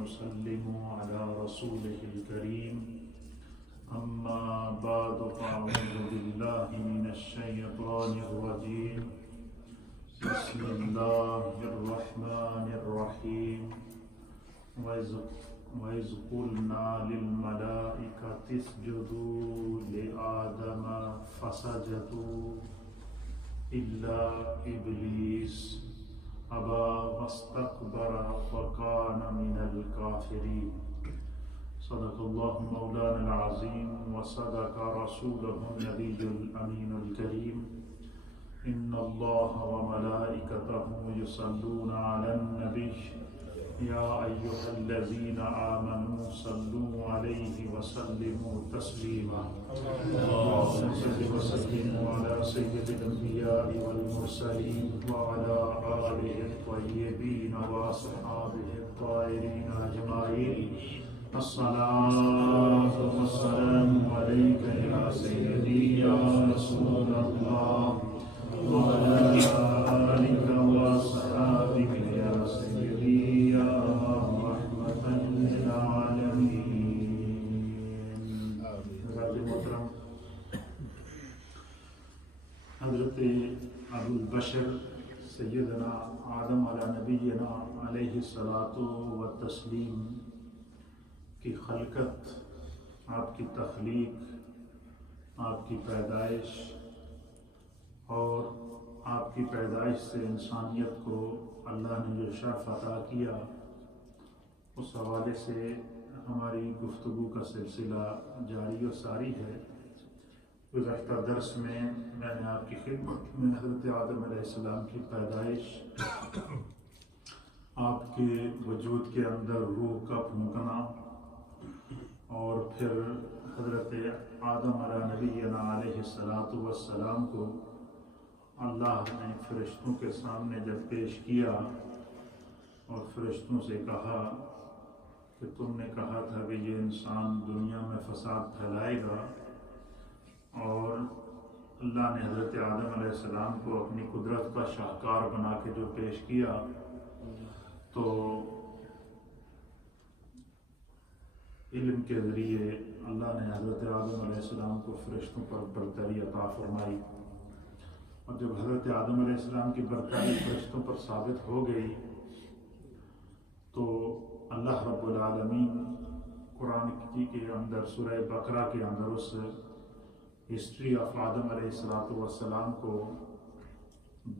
ونسلم على رسوله الكريم أما بعد فأعوذ بالله من الشيطان الرجيم بسم الله الرحمن الرحيم وإذ قلنا للملائكة اسجدوا لآدم فسجدوا إلا إبليس أبى واستكبر وكان من الكافرين صدق الله مولانا العظيم وصدق رسوله النبي الأمين الكريم إن الله وملائكته يصلون على النبي يا أيها الذين آمنوا صلوا عليه وسلموا تسليما اللهم صل وسلم على سيد الأنبياء والمرسلين وعلى آله الطيبين وأصحابه الطاهرين أجمعين الصلاة والسلام عليك يا سيدي يا رسول الله وعلى آلك وأصحابك يا سيدي يا رحمة للعالمين. حضرت ابو البشر سیدنا آدم علی نبینا علیہ الصلاۃ والتسلیم کی خلقت، آپ کی تخلیق، آپ کی پیدائش اور آپ کی پیدائش سے انسانیت کو اللہ نے جو شرف عطا کیا، اس حوالے سے ہماری گفتگو کا سلسلہ جاری و ساری ہے. گزشتہ درس میں نے آپ کی خدمت میں حضرت آدم علیہ السلام کی پیدائش، آپ کے وجود کے اندر روح کا پھونکنا اور پھر حضرت آدم علیہ نبینا علیہ الصلاۃ والسلام کو اللہ نے فرشتوں کے سامنے جب پیش کیا اور فرشتوں سے کہا کہ تم نے کہا تھا کہ یہ انسان دنیا میں فساد پھیلائے گا، اور اللہ نے حضرت آدم علیہ السلام کو اپنی قدرت کا شاہکار بنا کے جو پیش کیا، تو علم کے ذریعے اللہ نے حضرت آدم علیہ السلام کو فرشتوں پر برتری عطا فرمائی. اور جب حضرت آدم علیہ السلام کی برتری فرشتوں پر ثابت ہو گئی تو اللہ رب العالمین قرآن کے اندر سورہ بقرہ کے اندر اس ہسٹری آف آدم علیہ الصلاۃ والسلام کو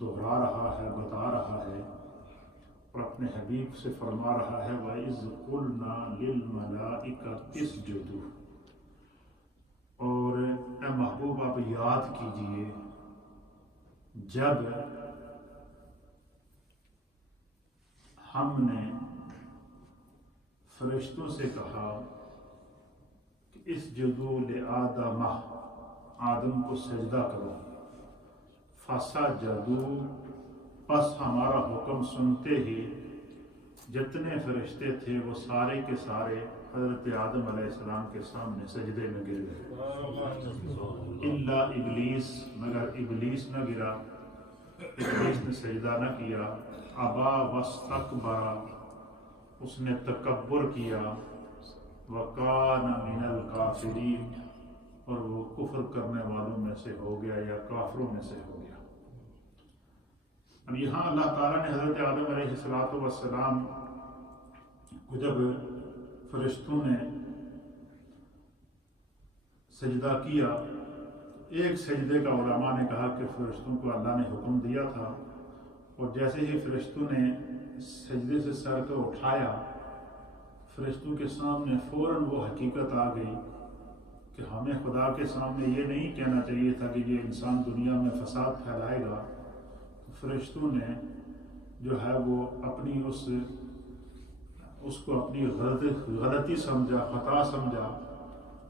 دہرا رہا ہے، بتا رہا ہے اور اپنے حبیب سے فرما رہا ہے وَإِذْ قُلْنَا لِلْمَلَائِكَةِ اسْجُدُوا. اور اے محبوب آپ یاد کیجئے جب ہم نے فرشتوں سے کہا کہ اسجدوا لآدم، آدم کو سجدہ کرو، فسجدوا، پس ہمارا حکم سنتے ہی جتنے فرشتے تھے وہ سارے کے سارے حضرت آدم علیہ السلام کے سامنے سجدے میں گر گئے. الا ابلیس، مگر ابلیس نہ گرا، ابلیس نے سجدہ نہ کیا. ابا واستکبر، اس نے تکبر کیا. وکان من الکافرین، اور وہ کفر کرنے والوں میں سے ہو گیا یا کافروں میں سے ہو گیا. اب یہاں اللہ تعالیٰ نے حضرت آدم علیہ الصلاۃ والسلام کو جب فرشتوں نے سجدہ کیا، ایک سجدے کا علماء نے کہا کہ فرشتوں کو اللہ نے حکم دیا تھا، اور جیسے ہی فرشتوں نے سجدے سے سر کو اٹھایا، فرشتوں کے سامنے فوراً وہ حقیقت آ گئی کہ ہمیں خدا کے سامنے یہ نہیں کہنا چاہیے تھا کہ یہ انسان دنیا میں فساد پھیلائے گا. تو فرشتوں نے جو ہے وہ اپنی اس کو اپنی غلطی سمجھا، خطا سمجھا.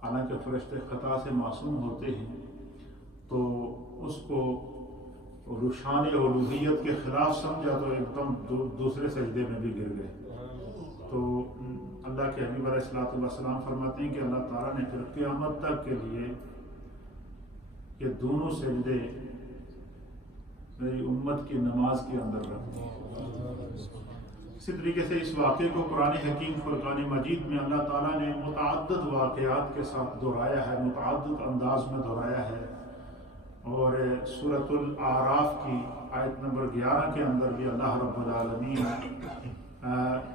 حالانکہ فرشتے خطا سے معصوم ہوتے ہیں، تو اس کو روشان الوہیت کے خلاف سمجھا تو ایک دم دوسرے سجدے میں بھی گر گئے. تو اللہ کے حبیب علیہ الصلوۃ والسلام فرماتے ہیں کہ اللہ تعالیٰ نے پھر قیامت تک کے لیے یہ دونوں سجدے میری امت کی نماز کے اندر رکھ دیں. اسی طریقے سے اس واقعے کو قرآن حکیم فرقان مجید میں اللہ تعالیٰ نے متعدد واقعات کے ساتھ دہرایا ہے، متعدد انداز میں دہرایا ہے، اور سورۃ الاعراف کی آیت نمبر 11 کے اندر بھی اللہ رب العالمین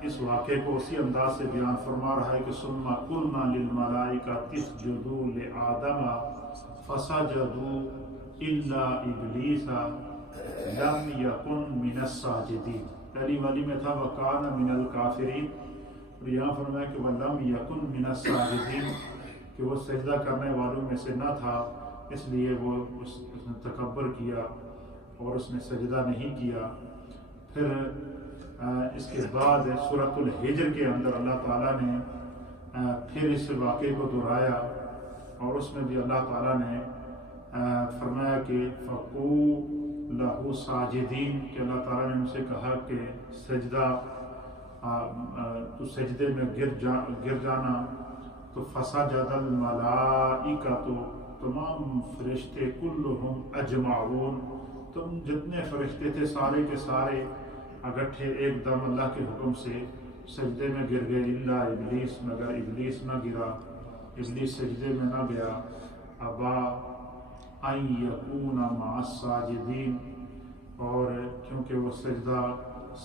اس واقعے کو اسی انداز سے بیان فرما رہا ہے کہ ثم قلنا للملائکۃ اسجدوا لآدم فسجدوا الا ابلیس لم یکن من الساجدین۔ پہلی والی میں تھا وکان من الکافرین، اور یہاں فرمایا کہ وَلَمْ يَكُنْ مِنَ السَّاجِدِينَ، کہ وہ سجدہ کرنے والوں میں سے نہ تھا، اس لیے وہ اس نے تکبر کیا اور اس نے سجدہ نہیں کیا۔ پھر اس کے بعد سورۃ الحجر کے اندر اللہ تعالیٰ نے پھر اس واقعے کو دہرایا، اور اس میں بھی اللہ تعالیٰ نے فرمایا کہ فَقُوا لَهُ سَاجِدِينَ، کہ اللہ تعالیٰ نے ان سے کہا کہ سجدہ تو سجدے میں گر جانا، تو فسجد الملائکۃ، تمام فرشتے کلہم اجمعون، تم جتنے فرشتے تھے سارے کے سارے اکٹھے ایک دم اللہ کے حکم سے سجدے میں گر گئے، الا ابلیس، مگر ابلیس نہ گرا، ابلیس سجدے میں نہ گیا۔ ابا ان یکون مع الساجدین، اور کیونکہ وہ سجدہ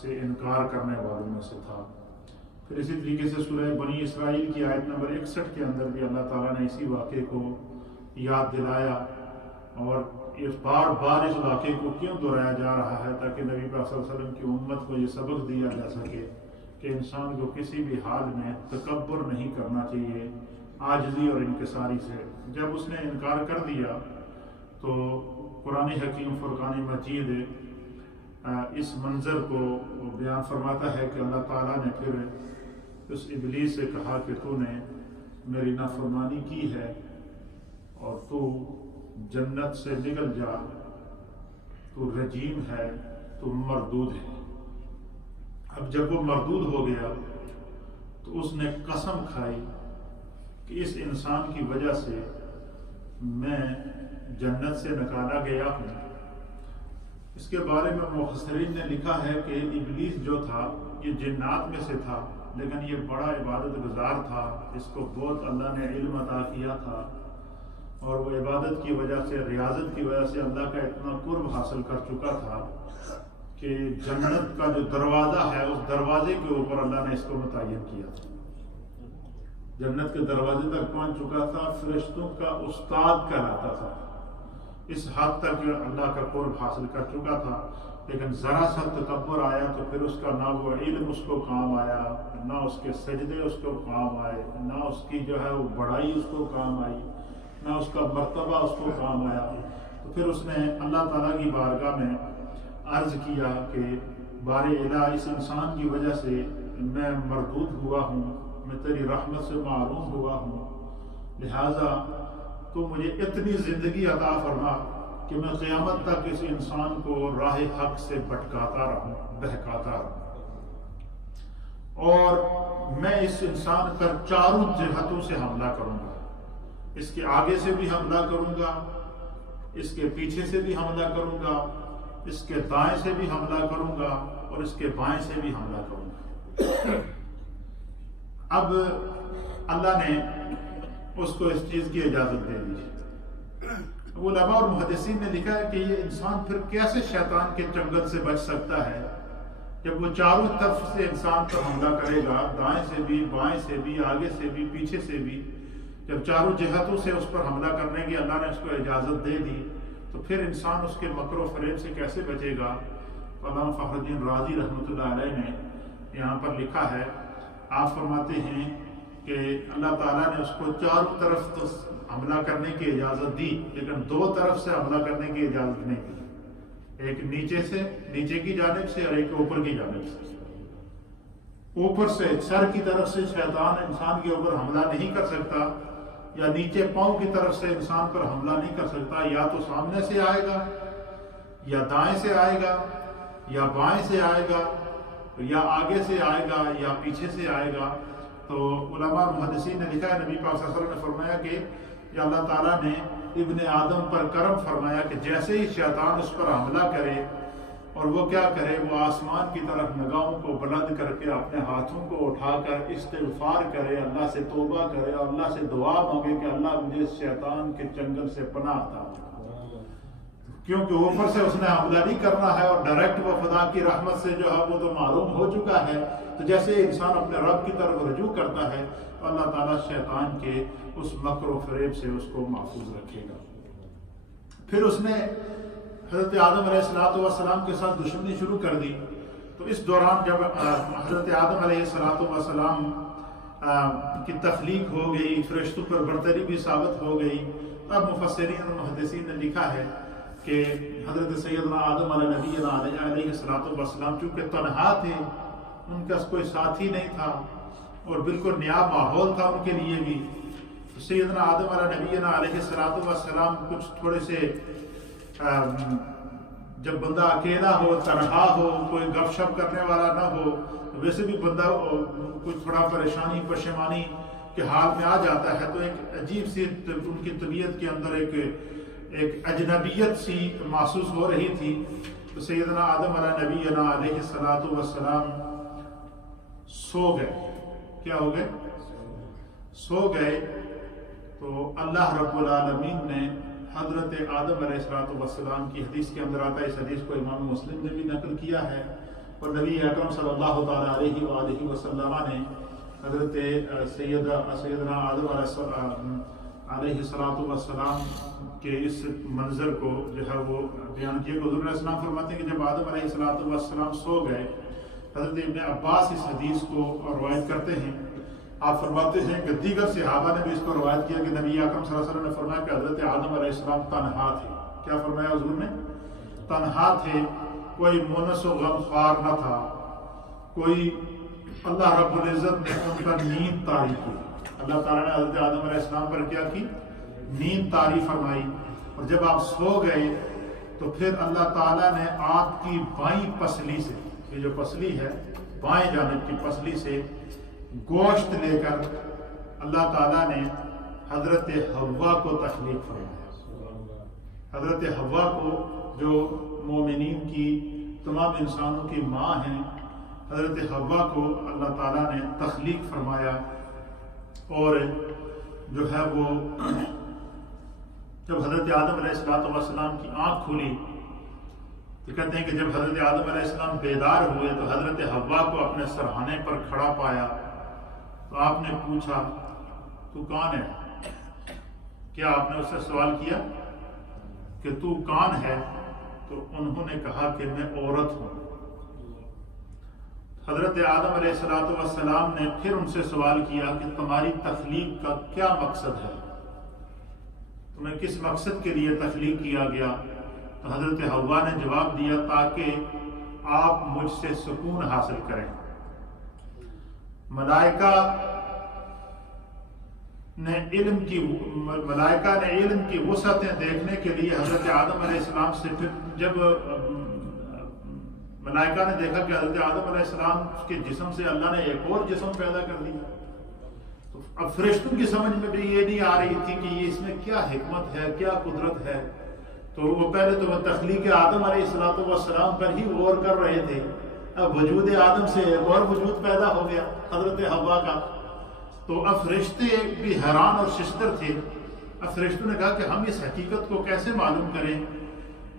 سے انکار کرنے والوں میں سے تھا۔ پھر اسی طریقے سے سورہ بنی اسرائیل کی آیت نمبر 61 کے اندر بھی اللہ تعالیٰ نے اسی واقعے کو یاد دلایا، اور اس بار بار اس واقعے کو کیوں دہرایا جا رہا ہے؟ تاکہ نبی پاک صلی اللہ علیہ وسلم کی امت کو یہ سبق دیا جا سکے کہ انسان کو کسی بھی حال میں تکبر نہیں کرنا چاہیے، عاجزی اور انکساری سے۔ جب اس نے انکار کر دیا تو قرآن حکیم فرقان مجید اس منظر کو بیان فرماتا ہے کہ اللہ تعالیٰ نے پھر اس ابلیس سے کہا کہ تو نے میری نافرمانی کی ہے اور تو جنت سے نکل جا، تو رجیم ہے، تو مردود ہے۔ اب جب وہ مردود ہو گیا تو اس نے قسم کھائی کہ اس انسان کی وجہ سے میں جنت سے نکالا گیا ہوں۔ اس کے بارے میں مفسرین نے لکھا ہے کہ ابلیس جو تھا یہ جنات میں سے تھا، لیکن یہ بڑا عبادت گزار تھا، اس کو بہت اللہ نے علم عطا کیا تھا، اور وہ عبادت کی وجہ سے، ریاضت کی وجہ سے اللہ کا اتنا قرب حاصل کر چکا تھا کہ جنت کا جو دروازہ ہے اس دروازے کے اوپر اللہ نے اس کو متعین کیا تھا۔ جنت کے دروازے تک پہنچ چکا تھا، فرشتوں کا استاد کہلاتا تھا، اس حد تک اللہ کا قرب حاصل کر چکا تھا۔ لیکن ذرا سا تکبر آیا تو پھر اس کا نہ وہ علم اس کو کام آیا، نہ اس کے سجدے اس کو کام آئے، نہ اس کی جو ہے وہ بڑائی اس کو کام آئی، نہ اس کا مرتبہ اس کو کام آیا۔ تو پھر اس نے اللہ تعالیٰ کی بارگاہ میں عرض کیا کہ بار الہ، اس انسان کی وجہ سے میں مردود ہوا ہوں، میں تیری رحمت سے محروم ہوا ہوں، لہٰذا تو مجھے اتنی زندگی عطا فرما کہ میں قیامت تک اس انسان کو راہ حق سے بھٹکاتا رہوں، بہکاتا رہوں، اور میں اس انسان پر چاروں جہتوں سے حملہ کروں گا، اس کے آگے سے بھی حملہ کروں گا، اس کے پیچھے سے بھی حملہ کروں گا، اس کے دائیں سے بھی حملہ کروں گا، اور اس کے بائیں سے بھی حملہ کروں گا۔ اب اللہ نے اس کو اس چیز کی اجازت دے دی۔ علماء اور محدثین نے لکھا ہے کہ یہ انسان پھر کیسے شیطان کے چنگل سے بچ سکتا ہے جب وہ چاروں طرف سے انسان پر حملہ کرے گا، دائیں سے بھی، بائیں سے بھی، آگے سے بھی، پیچھے سے بھی، جب چاروں جہتوں سے اس پر حملہ کرنے کی اللہ نے اس کو اجازت دے دی تو پھر انسان اس کے مکر و فریب سے کیسے بچے گا؟ علامہ فخر الدین رازی رحمۃ اللہ علیہ نے یہاں پر لکھا ہے، آپ فرماتے ہیں کہ اللہ تعالیٰ نے اس کو چاروں طرف تو حملہ کرنے کی اجازت دی، لیکن دو طرف سے حملہ کرنے کی اجازت نہیں دی، ایک نیچے سے، نیچے کی جانب سے، اور ایک اوپر کی جانب سے۔ اوپر سے سر کی طرف سے شیطان انسان کے اوپر حملہ نہیں کر سکتا، یا نیچے پاؤں کی طرف سے انسان پر حملہ نہیں کر سکتا، یا تو سامنے سے آئے گا، یا دائیں سے آئے گا، یا بائیں سے آئے گا، یا آگے سے آئے گا، یا پیچھے سے آئے گا۔ تو علماء محدثین نے لکھا ہے، نبی پاک صلی اللہ علیہ وسلم نے فرمایا کہ یا اللہ تعالیٰ نے ابن آدم پر کرم فرمایا کہ جیسے ہی شیطان اس پر حملہ کرے اور وہ کیا کرے، وہ آسمان کی طرف نگاہوں کو بلند کر کے اپنے ہاتھوں کو اٹھا کر استغفار کرے، اللہ سے توبہ کرے اور اللہ سے دعا مانگے کہ اللہ مجھے شیطان کے چنگل سے پناہ عطا فرما، کیونکہ اوپر سے اس نے حملہ نہیں کرنا ہے اور ڈائریکٹ وہ خدا کی رحمت سے جو ہے وہ تو معلوم ہو چکا ہے۔ تو جیسے انسان اپنے رب کی طرف رجوع کرتا ہے تو اللہ تعالیٰ شیطان کے اس مکر و فریب سے اس کو محفوظ رکھے گا۔ پھر اس نے حضرت آدم علیہ السلام کے ساتھ دشمنی شروع کر دی۔ تو اس دوران جب حضرت آدم علیہ السلام کی تخلیق ہو گئی، فرشتوں پر برتری بھی ثابت ہو گئی، اب مفسرین اور محدثین نے لکھا ہے کہ حضرت سیدنا آدم علیہ السلام چونکہ تنہا تھے، ان کا کوئی ساتھی نہیں تھا اور بالکل نیا ماحول تھا ان کے لیے بھی، تو سیدنا آدم علیہ السلام کچھ تھوڑے سے جب بندہ اکیلا ہو، تنہا ہو، کوئی گپ شپ کرنے والا نہ ہو، ویسے بھی بندہ کوئی تھوڑا پریشانی پشیمانی کے حال میں آ جاتا ہے، تو ایک عجیب سی ان کی طبیعت کے اندر ایک اجنبیت سی محسوس ہو رہی تھی۔ تو سیدنا آدم علیہ السلام سو گئے۔ کیا ہو گئے؟ سو گئے۔ تو اللہ رب العالمین نے حضرت آدم علیہ السلام کی حدیث کے اندر آتا ہے، اس حدیث کو امام مسلم نے بھی نقل کیا ہے، اور نبی اکرم صلی اللہ تعالیٰ علیہ وآلہ وسلم نے حضرت سیدنا آدم علیہ السلام کے اس منظر کو جو ہے وہ بیان کیا۔ حضور علیہ السلام فرماتے ہیں کہ جب آدم علیہ السلام سو گئے، حضرت ابن عباس اس حدیث کو روایت کرتے ہیں، آپ فرماتے ہیں کہ دیگر صحابہ نے بھی اس کو روایت کیا کہ نبی اکرم صلی اللہ علیہ وسلم نے فرمایا کہ حضرت آدم علیہ السلام تنہا تھے۔ کیا فرمایا حضور نے؟ تنہا تھے، کوئی مونس و غم خوار نہ تھا، کوئی، اللہ رب العزت نے ان کا نیند طاری کی۔ اللہ تعالیٰ نے حضرت آدم علیہ السلام پر کیا کی؟ نیند طاری فرمائی، اور جب آپ سو گئے تو پھر اللہ تعالیٰ نے آپ کی بائیں پسلی سے، یہ جو پسلی ہے بائیں جانب کی پسلی سے گوشت لے کر اللہ تعالیٰ نے حضرت حوا کو تخلیق فرمایا۔ حضرت حوا کو جو مومنین کی، تمام انسانوں کی ماں ہیں، حضرت حوا کو اللہ تعالیٰ نے تخلیق فرمایا، اور جو ہے وہ جب حضرت آدم علیہ السلام کی آنکھ کھلی تو کہتے ہیں کہ جب حضرت آدم علیہ السلام بیدار ہوئے تو حضرت حوا کو اپنے سرہانے پر کھڑا پایا، تو آپ نے پوچھا تو کون ہے؟ کیا آپ نے اس سے سوال کیا کہ تو کون ہے؟ تو انہوں نے کہا کہ میں عورت ہوں۔ حضرت آدم علیہ السلام نے پھر ان سے سوال کیا کہ تمہاری تخلیق کا کیا مقصد ہے، تمہیں کس مقصد کے لیے تخلیق کیا گیا؟ تو حضرت حوا نے جواب دیا تاکہ آپ مجھ سے سکون حاصل کریں۔ ملائکہ نے علم کی وسعتیں دیکھنے کے لیے حضرت آدم علیہ السلام سے، پھر جب ملائکہ نے دیکھا کہ حضرت آدم علیہ السلام کے جسم سے اللہ نے ایک اور جسم پیدا کر دیا، تو اب فرشتوں کی سمجھ میں بھی یہ نہیں آ رہی تھی کہ یہ اس میں کیا حکمت ہے، کیا قدرت ہے۔ تو وہ پہلے تو وہ تخلیق آدم علیہ السلام پر ہی غور کر رہے تھے، اب وجود آدم سے ایک اور وجود پیدا ہو گیا حضرت حوا کا۔ تو اب فرشتے بھی حیران اور ششدر تھے۔ اب فرشتوں نے کہا کہ ہم اس حقیقت کو کیسے معلوم کریں؟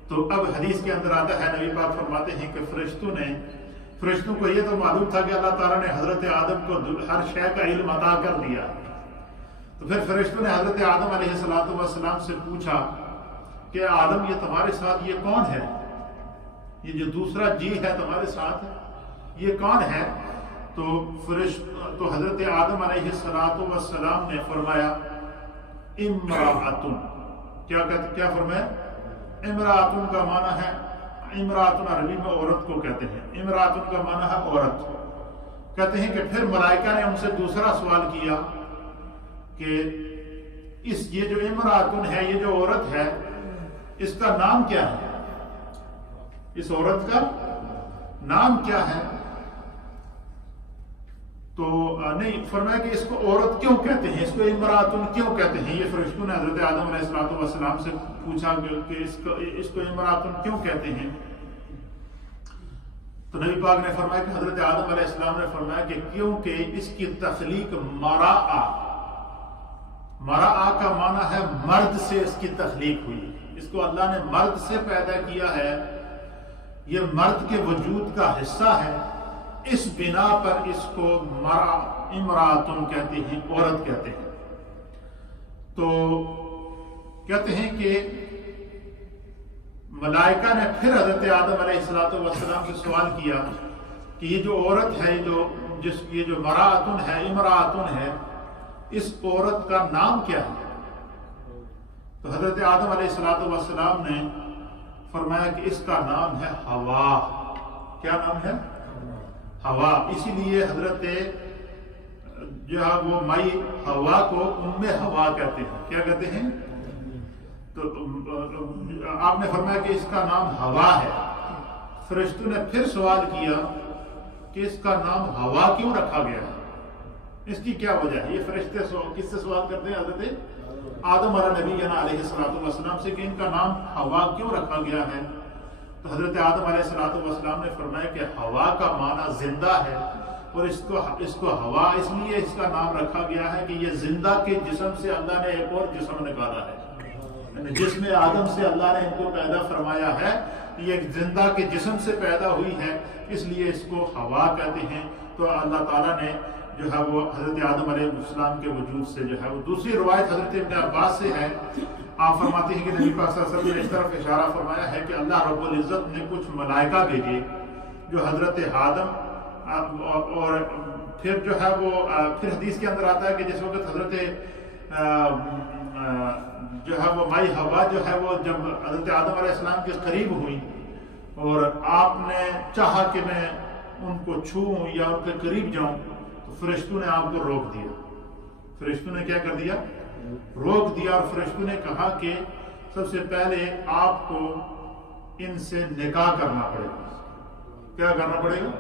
تو اب حدیث کے اندر آتا ہے، نبی پاک فرماتے ہیں کہ فرشتوں کو یہ تو معلوم تھا کہ اللہ تعالیٰ نے حضرت آدم کو ہر شے کا علم عطا کر دیا۔ تو پھر فرشتوں نے حضرت آدم علیہ السلام سے پوچھا کہ آدم یہ تمہارے ساتھ یہ کون ہے؟ یہ جو دوسرا جی ہے تمہارے ساتھ یہ کون ہے؟ تو حضرت آدم علیہ السلام نے فرمایا امرأتن۔ کیا فرمایا؟ امرأتن کا معنی ہے، امرأتن عربی میں عورت کو کہتے ہیں، امرأتن کا معنی ہے عورت۔ کہتے ہیں کہ پھر ملائکہ نے ان سے دوسرا سوال کیا کہ یہ جو امرأتن ہے، یہ جو عورت ہے، اس کا نام کیا ہے؟ اس عورت کا نام کیا ہے؟ تو نہیں فرمایا کہ اس کو عورت کیوں کہتے ہیں، اس کو امرأتن کیوں کہتے ہیں؟ یہ فرشتوں نے حضرت آدم علیہ السلام سے پوچھا کہ اس کو امرأتن کیوں کہتے ہیں؟ تو نبی پاک نے فرمایا کہ حضرت آدم علیہ السلام نے فرمایا کہ کیونکہ اس کی تخلیق مرآ کا معنی ہے مرد سے اس کی تخلیق ہوئی، اس کو اللہ نے مرد سے پیدا کیا ہے، یہ مرد کے وجود کا حصہ ہے، اس بنا پر اس کو امراتن کہتے ہیں، عورت کہتے ہیں۔ تو کہتے ہیں کہ ملائکہ نے پھر حضرت آدم علیہ السلام سے سوال کیا کہ یہ جو عورت ہے، یہ جو مراتن ہے، امراتن ہے، اس عورت کا نام کیا ہے؟ تو حضرت آدم علیہ السلام نے فرمایا کہ اس کا نام ہے ہوا۔ کیا نام ہے؟ ہوا۔ اسی لیے حضرت جو ہے وہ مائی ہوا کو ام ہوا کہتے ہیں۔ کیا کہتے ہیں؟ تو آپ نے فرمایا کہ اس کا نام ہوا ہے۔ فرشتوں نے پھر سوال کیا کہ اس کا نام ہوا کیوں رکھا گیا ہے، اس کی کیا وجہ ہے؟ یہ فرشتے کس سے سوال کرتے ہیں؟ حضرت آدم علیہ السلام سے کہ ان کا نام ہوا کیوں رکھا گیا ہے؟ تو حضرت آدم علیہ السلام نے فرمایا کہ ہوا کا معنی زندہ ہے، اور اس کو ہوا اس لیے اس کا نام رکھا گیا ہے کہ یہ زندہ کے جسم سے اللہ نے ایک اور جسم نکالا ہے، جسم آدم سے اللہ نے ان کو پیدا فرمایا ہے، یہ ایک زندہ کے جسم سے پیدا ہوئی ہے، اس لیے اس کو ہوا کہتے ہیں۔ تو اللہ تعالیٰ نے جو ہے وہ حضرت آدم علیہ السلام کے وجود سے جو ہے وہ دوسری روایت حضرت ابن عباس سے ہے، آپ فرماتے ہیں کہ نبی پاک صلی اللہ علیہ وسلم نے اس طرف اشارہ فرمایا ہے کہ اللہ رب العزت نے کچھ ملائکہ بھیجے جو حضرت آدم اور پھر جو ہے وہ پھر حدیث کے اندر آتا ہے کہ جس وقت حضرت جو ہے وہ مائی ہوا جو ہے وہ جب حضرت آدم علیہ السلام کے قریب ہوئی اور آپ نے چاہا کہ میں ان کو چھوؤں یا ان کے قریب جاؤں، تو فرشتوں نے آپ کو روک دیا۔ فرشتوں نے کیا کر دیا؟ روک دیا، اور فرشتوں نے کہا کہ سب سے پہلے آپ کو ان سے نکاح کرنا پڑے گا۔ کیا کرنا پڑے گا؟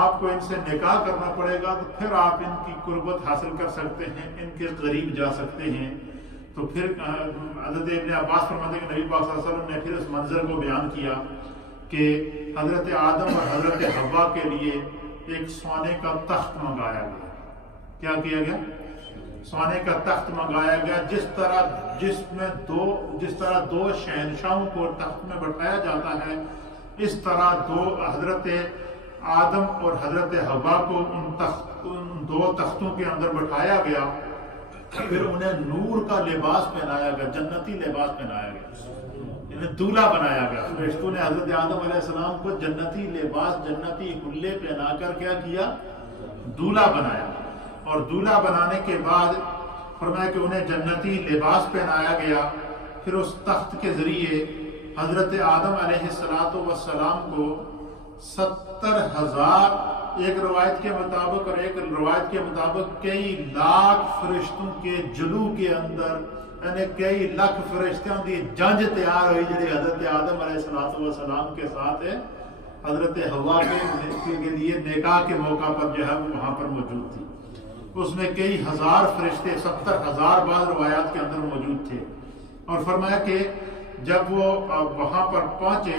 آپ کو ان سے نکاح کرنا پڑے گا، تو پھر آپ ان کی قربت حاصل کر سکتے ہیں، ان کے قریب جا سکتے ہیں۔ تو پھر حضرت ابن عباس فرماتے ہیں کہ نبی پاک صلی اللہ علیہ وسلم نے پھر اس منظر کو بیان کیا کہ حضرت آدم اور حضرت حوا کے لیے ایک سونے کا تخت منگایا گیا۔ کیا کیا گیا؟ سونے کا تخت منگایا گیا، جس طرح دو شہنشاہوں کو تخت میں بٹھایا جاتا ہے، اس طرح حضرت آدم اور حضرت حوا کو ان دو تختوں کے اندر بٹھایا گیا، پھر انہیں نور کا لباس پہنایا گیا، جنتی لباس پہنایا گیا، انہیں دولہا بنایا گیا۔ فرشتوں نے حضرت آدم علیہ السلام کو جنتی لباس، جنتی حلے پہنا کر کیا کیا؟ دولہا بنایا، اور دولہا بنانے کے بعد فرمایا کہ انہیں جنتی لباس پہنایا گیا۔ پھر اس تخت کے ذریعے حضرت آدم علیہ السلام کو 70,000 ایک روایت کے مطابق اور ایک روایت کے مطابق کئی لاکھ فرشتوں کے جلو کے اندر، یعنی کئی لاکھ فرشتوں کی جنج تیار ہوئی جڑی حضرت آدم علیہ السلام کے ساتھ ہے حضرت حوا کے لیے نکاح کے موقع پر جو ہے وہاں پر موجود تھی۔ اس میں کئی ہزار فرشتے، 70,000 بعض روایات کے اندر موجود تھے، اور فرمایا کہ جب وہ وہاں پر پہنچے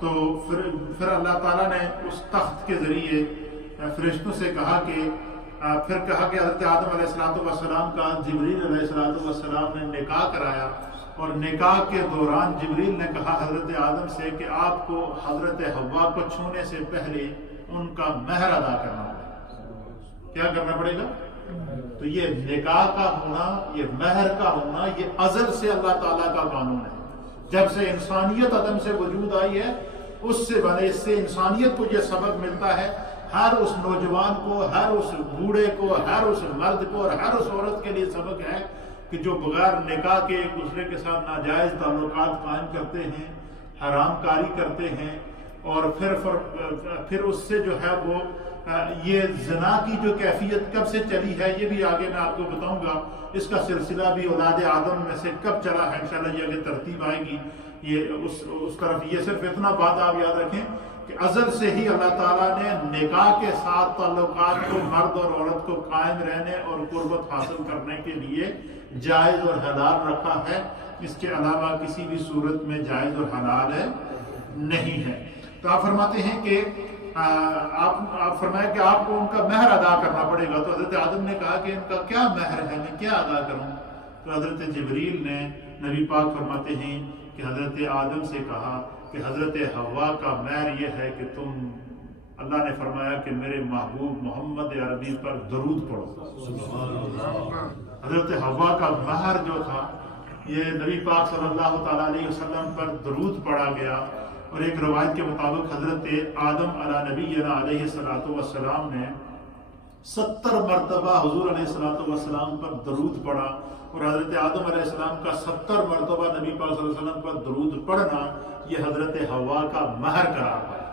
تو پھر اللہ تعالیٰ نے اس تخت کے ذریعے فرشتوں سے کہا کہ حضرت آدم علیہ السلام کا جبریل علیہ السلام نے نکاح کرایا، اور نکاح کے دوران جبریل نے کہا حضرت آدم سے کہ آپ کو حضرت حوا کو چھونے سے پہلے ان کا مہر ادا کرنا پڑے گا۔ کیا کرنا پڑے گا؟ تو یہ نکاح کا ہونا، یہ مہر کا ہونا، یہ ازل سے اللہ تعالیٰ کا قانون ہے۔ جب سے انسانیت عدم سے وجود آئی ہے، اس سے انسانیت کو یہ سبق ملتا ہے، ہر اس نوجوان کو، ہر اس بوڑھے کو، ہر اس مرد کو اور ہر اس عورت کے لیے سبق ہے کہ جو بغیر نکاح کے ایک دوسرے کے ساتھ ناجائز تعلقات قائم کرتے ہیں، حرام کاری کرتے ہیں، اور پھر اس سے جو ہے وہ یہ زنا کی جو کیفیت کب سے چلی ہے یہ بھی آگے میں آپ کو بتاؤں گا۔ اس کا سلسلہ بھی اولاد آدم میں سے کب چلا ہے، انشاءاللہ یہ آگے ترتیب آئے گی یہ اس طرف۔ یہ صرف اتنا بات آپ یاد رکھیں کہ ازل سے ہی اللہ تعالیٰ نے نکاح کے ساتھ تعلقات کو مرد اور عورت کو قائم رہنے اور قربت حاصل کرنے کے لیے جائز اور حلال رکھا ہے، اس کے علاوہ کسی بھی صورت میں جائز اور حلال نہیں ہے۔ تو آپ فرماتے ہیں کہ آپ فرمایا کہ آپ کو ان کا مہر ادا کرنا پڑے گا. تو حضرت آدم نے کہا کہ ان کا کیا مہر ہے, میں کیا ادا کروں؟ تو حضرت جبریل نے, نبی پاک فرماتے ہیں کہ حضرت آدم سے کہا کہ حضرت حوا کا مہر یہ ہے کہ تم, اللہ نے فرمایا کہ میرے محبوب محمد عربی پر درود پڑھو. حضرت حوا کا مہر جو تھا یہ نبی پاک صلی اللہ تعالیٰ علیہ وسلم پر درود پڑھا گیا. اور ایک روایت کے مطابق حضرت آدم علی نبینا علیہ السلام نے 70 مرتبہ حضور علیہ السلام پر درود پڑھا. اور حضرت آدم علیہ السلام کا 70 مرتبہ نبی پاک صلی اللہ علیہ وسلم پر درود پڑھنا یہ حضرت حوا کا مہر قرار پایا.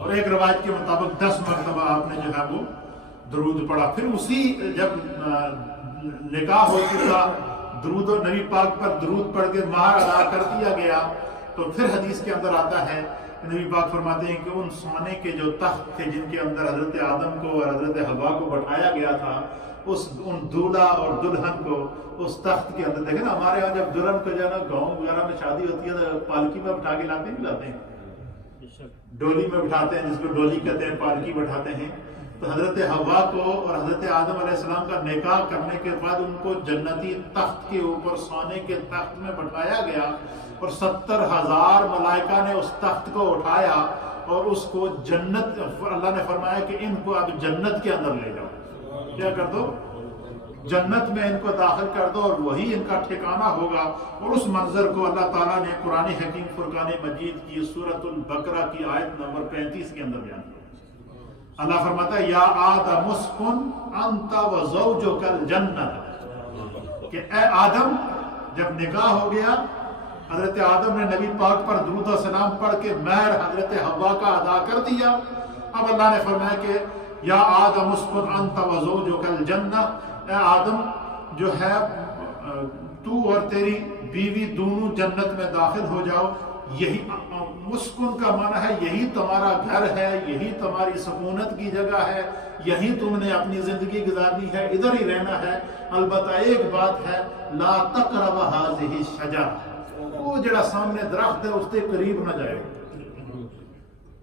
اور ایک روایت کے مطابق 10 مرتبہ آپ نے جو ہے وہ درود پڑھا. پھر اسی جب نکاح ہو چکا, درود و نبی پاک پر درود پڑھ کے مہر ادا کر دیا گیا, تو پھر حدیث کے اندر آتا ہے نبی پاک فرماتے ہیں کہ ان سونے کے جو تخت تھے جن کے اندر حضرت آدم کو اور حضرت حوا کو بٹھایا گیا تھا, ان دولہا اور دلہن کو اس تخت کے اندر, دیکھیں نا ہمارے یہاں جب دلہن کو جو ہے نا گاؤں وغیرہ میں شادی ہوتی ہے تو پالکی میں بٹھا کے لاتے ہیں, ڈولی میں بٹھاتے ہیں, جس کو ڈولی کہتے ہیں, پالکی بٹھاتے ہیں. تو حضرت حوا کو اور حضرت آدم علیہ السلام کا نکاح کرنے کے بعد ان کو جنتی تخت کے اوپر سونے کے تخت میں بٹھایا گیا, اور 70,000 ملائکہ نے اس تخت کو اٹھایا اور اس کو جنت, اللہ نے فرمایا کہ ان کو اب جنت کے اندر لے جاؤ, کیا کر دو, جنت میں ان کو داخل کر دو اور وہی ان کا ٹھکانہ ہوگا. اور اس منظر کو اللہ تعالیٰ نے قرآن حکیم فرقان مجید کی سورۃ البقرہ کی آیت نمبر 35 کے اندر بیان کیا. اللہ فرماتا ہے یا آدم اسکن انت وزوجک الجنت, کہ اے آدم جب نکاح ہو گیا, حضرت آدم نے نبی پاک پر درود و سلام پڑھ کے مہر حضرت حوا کا ادا کر دیا. اب اللہ نے فرمایا کہ یا آدم اسکن انت وزوجک الجنت, اے آدم جو ہے تو اور تیری بیوی دونوں جنت میں داخل ہو جاؤ. یہی مسکن کا معنی ہے یہی تمہارا گھر ہے, یہی تمہاری سکونت کی جگہ ہے, یہی تم نے اپنی زندگی گزارنی ہے, ادھر ہی رہنا ہے. البتہ ایک بات ہے, لا تقرب هذه الشجرہ, وہ جڑا سامنے درخت ہے اس کے قریب نہ جائے,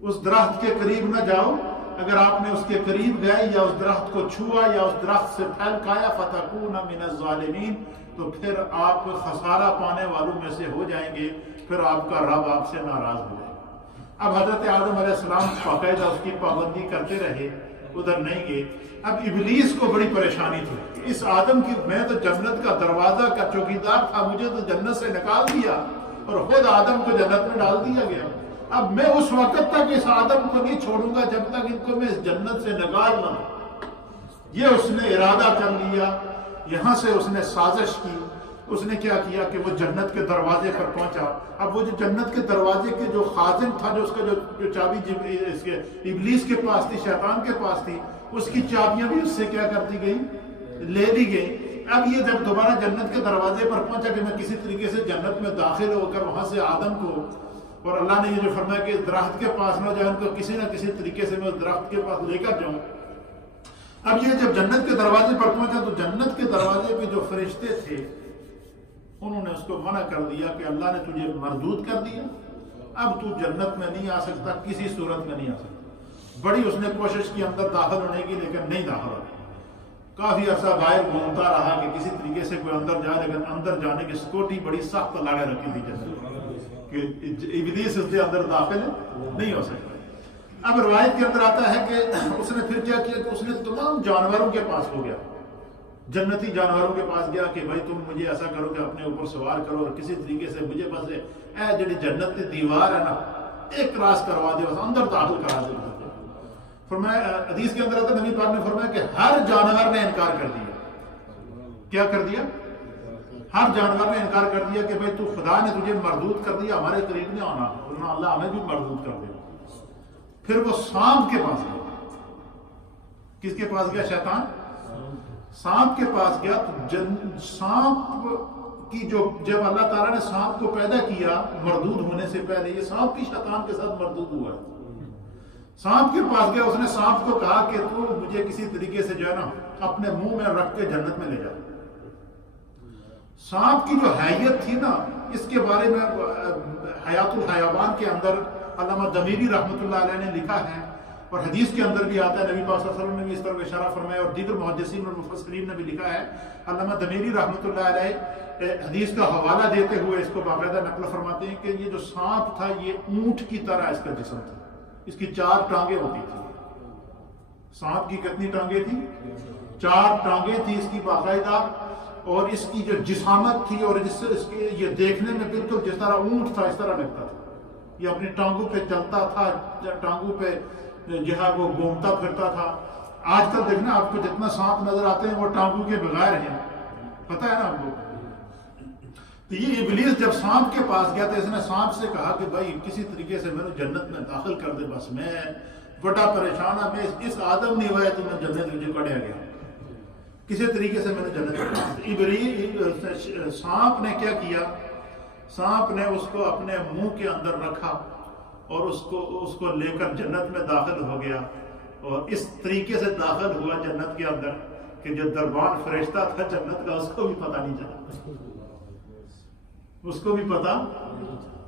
اس درخت کے قریب نہ جاؤ. اگر آپ نے اس کے قریب گئے یا اس درخت کو چھوا یا اس درخت سے پھل کھایا فتکون من الظالمین, تو پھر آپ خسارہ پانے والوں میں سے ہو جائیں گے, پھر آپ کا رب آپ سے ناراض ہو جائے. اب حضرت آدم علیہ السلام باقاعدہ اس کی پابندی کرتے رہے, ادھر نہیں گئے. اب ابلیس کو بڑی پریشانی تھی, اس آدم کی, میں تو جنت کا دروازہ کا چوکیدار تھا, مجھے تو جنت سے نکال دیا اور خود آدم کو جنت میں ڈال دیا گیا. اب میں اس وقت تک اس آدم کو نہیں چھوڑوں گا جب تک ان کو میں اس جنت سے نکال نہ دوں. یہ اس نے ارادہ کر لیا, یہاں سے اس نے سازش کی. اس نے کیا کیا کہ وہ جنت کے دروازے پر پہنچا. اب وہ جو جنت کے دروازے کے جو خازن تھا, جو اس کا جو چابی اس کے ابلیس کے پاس تھی, شیطان کے پاس تھی, اس کی چابیاں بھی اس سے کیا کر دی گئی, لے لی گئی. اب یہ جب دوبارہ جنت کے دروازے پر پہنچا کہ میں کسی طریقے سے جنت میں داخل ہو کر وہاں سے آدم کو, اور اللہ نے یہ جو فرمایا کہ درخت کے پاس نہ جائے, ان کو کسی نہ کسی طریقے سے میں اس درخت کے پاس لے کر جاؤں. اب یہ جب جنت کے دروازے پر پہنچا تو جنت کے دروازے پہ جو فرشتے تھے انہوں نے اس کو منع کر دیا کہ اللہ نے تجھے مردود کر دیا, اب تو جنت میں نہیں آ سکتا, کسی صورت میں نہیں آ سکتا. بڑی اس نے کوشش کی اندر داخل ہونے کی, لیکن نہیں داخل ہو. کافی عرصہ باہر گھومتا رہا کہ کسی طریقے سے کوئی اندر جائے, لیکن اندر جانے کی سکوٹی بڑی سخت لگا رکھی تھی جنت کہ ابلیس اس کے اندر داخل نہیں ہو سکتا. اب روایت کے اندر آتا ہے کہ اس نے پھر کیا کیا کہ اس نے تمام جانوروں کے پاس ہو گیا, جنتی جانوروں کے پاس گیا کہ بھائی تم مجھے ایسا کرو کہ اپنے اوپر سوار کرو اور کسی طریقے سے مجھے بس اے جڑی جنت کی دیوار ہے نا ایک کراس کروا دے, بس اندر داخل کرا دے. فرمایا حدیث کے اندر آتا ہے, نبی پاک نے فرمایا کہ ہر جانور نے انکار کر دیا. کیا کر دیا؟ ہر جانور نے انکار کر دیا کہ بھائی تو خدا نے تجھے مردود کر دیا, ہمارے قریب نہیں آنا, ورنہ اللہ ہمیں بھی مردود کر دیا. پھر وہ سانپ کے پاس گیا. کس کے پاس گیا؟ شیطان. سانپ کے پاس گیا تو سانپ کی جب اللہ تعالیٰ نے سانپ کو پیدا کیا مردود ہونے سے پہلے, یہ سانپ بھی شیطان کے ساتھ مردود ہوا ہے. سانپ کے پاس گیا, اس نے سانپ کو کہا کہ تو مجھے کسی طریقے سے جو ہے نا اپنے منہ میں رکھ کے جنت میں لے جا. سانپ کی جو حیت تھی نا, اس کے بارے میں حیات الحیوان کے اندر علامہ دمیری رحمۃ اللہ علیہ نے لکھا ہے اور حدیث کے اندر بھی آتا ہے، نبی پاک صلی اللہ علیہ وسلم نے بھی اس طرح اشارہ فرمایا اور دیگر محدثین اور مفسرین نے بھی لکھا ہے۔ علامہ دمیری رحمۃ اللہ علیہ حدیث کا حوالہ دیتے ہوئے اس کو باقاعدہ نقل فرماتے ہیں کہ یہ جو سانپ تھا یہ اونٹ کی طرح اس کا جسم تھا، اس کی 4 ٹانگیں ہوتی تھی۔ سانپ کی کتنی ٹانگیں تھی؟ 4 ٹانگیں تھی اس کی باقاعدہ، اور اس کی جو جسامت تھی اور جس سے اس کے یہ دیکھنے میں بالکل جس طرح اونٹ تھا اس طرح لگتا تھا۔ یہ اپنی ٹانگوں پہ چلتا تھا، ٹانگوں پہ جو ہے وہ گھومتا پھرتا تھا۔ آج کل دیکھنا آپ کو جتنا سانپ نظر آتے ہیں وہ ٹانگوں کے بغیر ہیں، پتہ ہے نا آپ کو۔ تو یہ ابلیس جب سانپ کے پاس گیا تو اس نے سانپ سے کہا کہ بھائی کسی طریقے سے میرے جنت میں داخل کر دے، بس میں بڑا پریشان ہوں، میں اس آدم نہیں ہوا ہے تو میں جنت مجھے کڑیا گیا، کسی طریقے سے میرے جنت۔ سانپ نے کیا کیا؟ سانپ نے اس کو اپنے منہ کے اندر رکھا اور اس کو لے کر جنت میں داخل ہو گیا، اور اس طریقے سے داخل ہوا جنت کے اندر کہ جو دربان فرشتہ تھا جنت کا اس کو بھی پتہ نہیں چلا، اس کو بھی پتہ۔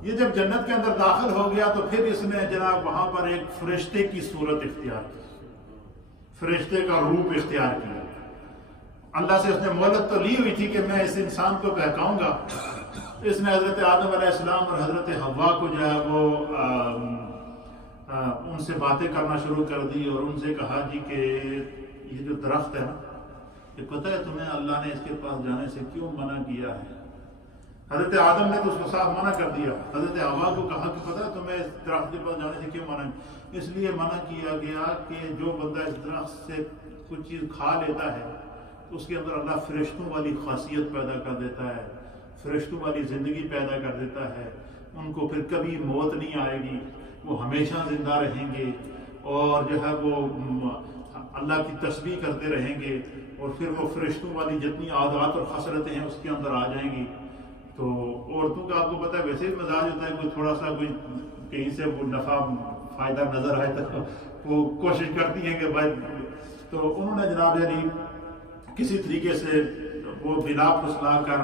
یہ جب جنت کے اندر داخل ہو گیا تو پھر اس نے جناب وہاں پر ایک فرشتے کی صورت اختیار کی، فرشتے کا روپ اختیار کیا۔ اللہ سے اس نے مہلت تو لی ہوئی تھی کہ میں اس انسان کو بہکاؤں گا۔ اس نے حضرت آدم علیہ السلام اور حضرت حوا کو جو ہے وہ ان سے باتیں کرنا شروع کر دی اور ان سے کہا جی کہ یہ جو درخت ہے نا، یہ پتہ ہے تمہیں اللہ نے اس کے پاس جانے سے کیوں منع کیا ہے؟ حضرت آدم نے تو اس کو صاف منع کر دیا۔ حضرت حوا کو کہا کہ پتہ ہے تمہیں اس درخت کے پاس جانے سے کیوں منع؟ اس لیے منع کیا گیا کہ جو بندہ اس درخت سے کچھ چیز کھا لیتا ہے اس کے اندر اللہ فرشتوں والی خاصیت پیدا کر دیتا ہے، فرشتوں والی زندگی پیدا کر دیتا ہے، ان کو پھر کبھی موت نہیں آئے گی، وہ ہمیشہ زندہ رہیں گے اور جو ہے وہ اللہ کی تسبیح کرتے رہیں گے، اور پھر وہ فرشتوں والی جتنی عادات اور خصلتیں ہیں اس کے اندر آ جائیں گی۔ تو عورتوں کا آپ کو پتہ ہے ویسے ہی مزاج ہوتا ہے، کوئی تھوڑا سا کوئی کہیں سے وہ نفع فائدہ نظر آئے تو وہ کوشش کرتی ہیں کہ بھائی، تو انہوں نے جناب یعنی کسی طریقے سے وہ بنا پھسلا کر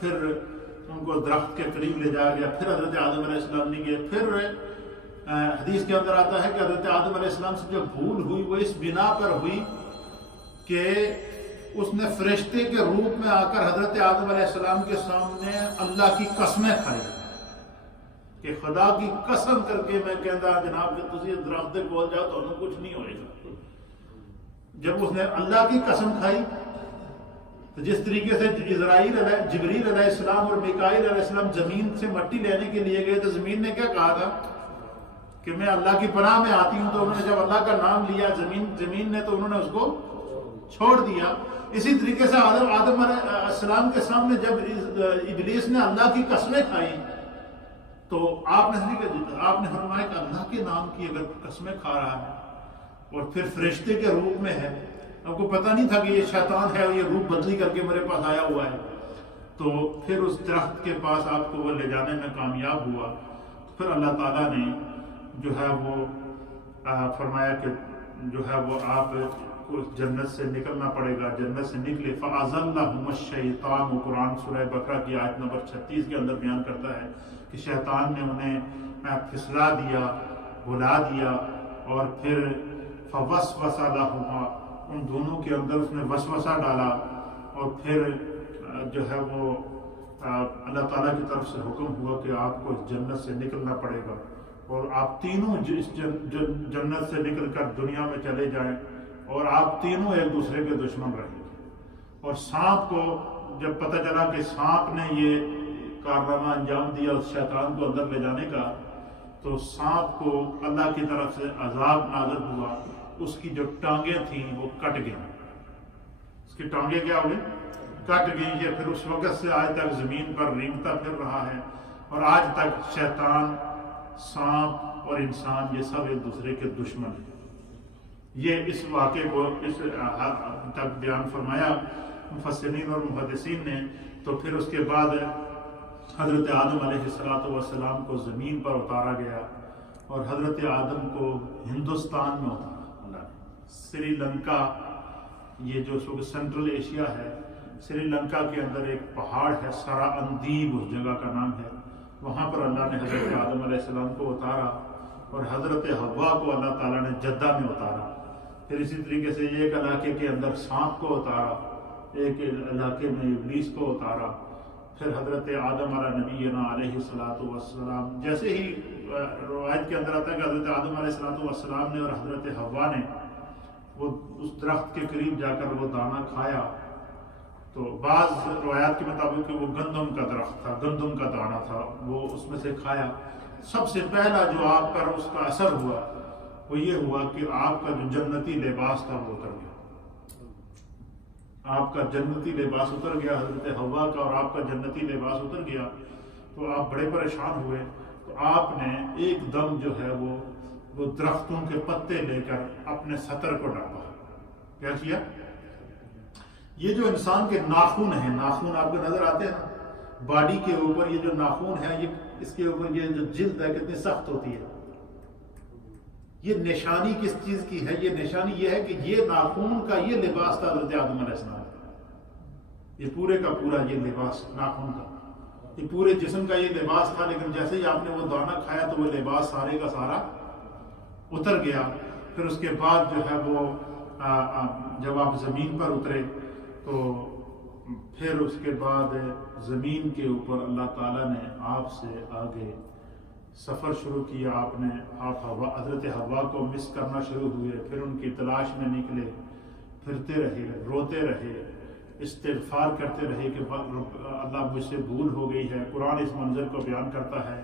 پھر ان کو درخت کے قریب لے جایا گیا۔ پھر حضرت آدم علیہ السلام نہیں گئے۔ پھر حدیث کے اندر آتا ہے کہ حضرت آدم علیہ السلام سے جو بھول ہوئی وہ اس بنا پر ہوئی کہ اس نے فرشتے کے روپ میں آ کر حضرت آدم علیہ السلام کے سامنے اللہ کی قسمیں کھائی کہ خدا کی قسم کر کے میں کہتا جناب کہ تسی درخت دے کول جاؤ تو انہوں کچھ نہیں ہوئے گا۔ جب اس نے اللہ کی قسم کھائی تو جس طریقے سے جبریل علیہ السلام اور میکائیل علیہ السلام زمین سے مٹی لینے کے لیے گئے تو زمین نے کیا کہا تھا کہ میں اللہ کی پناہ میں آتی ہوں، تو انہوں نے جب اللہ کا نام لیا زمین نے تو انہوں نے اس کو چھوڑ دیا۔ اسی طریقے سے آدم علیہ السلام کے سامنے جب ابلیس نے اللہ کی قسمیں کھائی تو آپ نے فرمایا کہ اللہ کے نام کی اگر قسمیں کھا رہا ہے اور پھر فرشتے کے روپ میں ہے، آپ کو پتہ نہیں تھا کہ یہ شیطان ہے اور یہ روپ بدلی کر کے میرے پاس آیا ہوا ہے، تو پھر اس درخت کے پاس آپ کو وہ لے جانے میں کامیاب ہوا۔ پھر اللہ تعالیٰ نے جو ہے وہ فرمایا کہ جو ہے وہ آپ کو جنت سے نکلنا پڑے گا، جنت سے نکلے۔ فَأَزَلَّهُمُ الشَّيْطَانُ، وہ قرآن سورہ بقرہ کی آیت نمبر 36 کے اندر بیان کرتا ہے کہ شیطان نے انہیں پھسلا دیا، بھلا دیا، اور پھر فَوَسْوَسَ لَهُمَا، ان دونوں کے اندر اس نے وسوسہ ڈالا، اور پھر جو ہے وہ اللہ تعالیٰ کی طرف سے حکم ہوا کہ آپ کو اس جنت سے نکلنا پڑے گا، اور آپ تینوں اس جنت سے نکل کر دنیا میں چلے جائیں، اور آپ تینوں ایک دوسرے کے دشمن رہیں گے۔ اور سانپ کو جب پتہ چلا کہ سانپ نے یہ کارنامہ انجام دیا اس شیطان کو اندر لے جانے کا، تو سانپ کو اللہ کی طرف سے عذاب نازل ہوا، اس کی جو ٹانگیں تھیں وہ کٹ گئیں، اس کی ٹانگیں کیا ہوئی؟ کٹ گئی۔ یہ پھر اس وقت سے آج تک زمین پر رینگتا پھر رہا ہے، اور آج تک شیطان، سانپ اور انسان یہ سب ایک دوسرے کے دشمن ہیں۔ یہ اس واقعے کو اس حد تک بیان فرمایا مفسرین اور محدثین نے۔ تو پھر اس کے بعد حضرت آدم علیہ السلام کو زمین پر اتارا گیا، اور حضرت آدم کو ہندوستان میں اتارا اللہ نے۔ سری لنکا، یہ جو سینٹرل ایشیا ہے، سری لنکا کے اندر ایک پہاڑ ہے سرا اندیب اس جگہ کا نام ہے، وہاں پر اللہ نے حضرت آدم علیہ السلام کو اتارا، اور حضرت حوا کو اللہ تعالیٰ نے جدہ میں اتارا. پھر اسی طریقے سے ایک علاقے کے اندر سانپ کو اتارا، ایک علاقے میں ابلیس کو اتارا. پھر حضرت آدم علیہ نبینا علیہ الصلوۃ والسلام، جیسے ہی روایت کے اندر آتا ہے کہ حضرت آدم علیہ الصلوۃ والسلام نے اور حضرت حوا نے وہ اس درخت کے قریب جا کر وہ دانہ کھایا، تو بعض روایات کے مطابق کہ وہ گندم کا درخت تھا، گندم کا دانہ تھا، وہ اس میں سے کھایا. سب سے پہلا جو آپ پر اس کا اثر ہوا وہ یہ ہوا کہ آپ کا جو جنتی لباس تھا وہ اتر گیا. آپ کا جنتی لباس اتر گیا، حضرت حوا کا اور آپ کا جنتی لباس اتر گیا. تو آپ بڑے پریشان ہوئے. تو آپ نے ایک دم جو ہے وہ درختوں کے پتے لے کر اپنے سطر کو ڈھانپا. کیا کیا؟ یہ جو انسان کے ناخن ہیں، ناخن آپ کو نظر آتے ہیں نا باڈی کے اوپر، یہ جو ناخن ہے، یہ اس کے اوپر یہ جو جلد ہے کتنی سخت ہوتی ہے. یہ نشانی کس چیز کی ہے؟ یہ نشانی یہ ہے کہ یہ ناخن کا یہ لباس تھا حضرت آدم علیہ السلام. یہ پورے کا پورا یہ لباس ناخن کا، یہ پورے جسم کا یہ لباس تھا. لیکن جیسے ہی آپ نے وہ دانہ کھایا تو وہ لباس سارے کا سارا اتر گیا. پھر اس کے بعد جو ہے وہ جب آپ زمین پر اترے تو پھر اس کے بعد زمین کے اوپر اللہ تعالیٰ نے آپ سے آگے سفر شروع کیا. آپ حضرت حوا کو مس کرنا شروع ہوئے. پھر ان کی تلاش میں نکلے، پھرتے رہے، روتے رہے، استغفار کرتے رہے کہ اللہ مجھ سے بھول ہو گئی ہے. قرآن اس منظر کو بیان کرتا ہے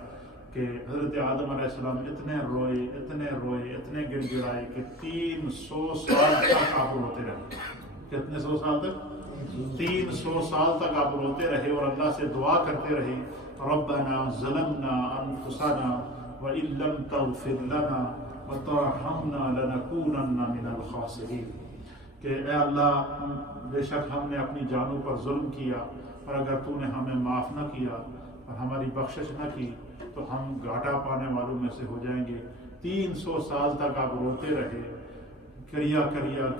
کہ حضرت آدم علیہ السلام اتنے روئے، اتنے گڑ گڑائے کہ 300 سال تک آپ روتے رہے. کتنے 100 سال تک؟ 300 سال تک آپ روتے رہے اور اللہ سے دعا کرتے رہے، ربنا ظلمنا انفسنا وان لم تغفر لنا وترحمنا لنکونن من الخاسرین. کہ اے اللہ بے شک ہم نے اپنی جانوں پر ظلم کیا، اور اگر تو نے ہمیں معاف نہ کیا اور ہماری بخشش نہ کی تو ہم گھاٹا پانے والوں میں سے ہو جائیں گے. 300 سال تک آپ روتے رہے، کریا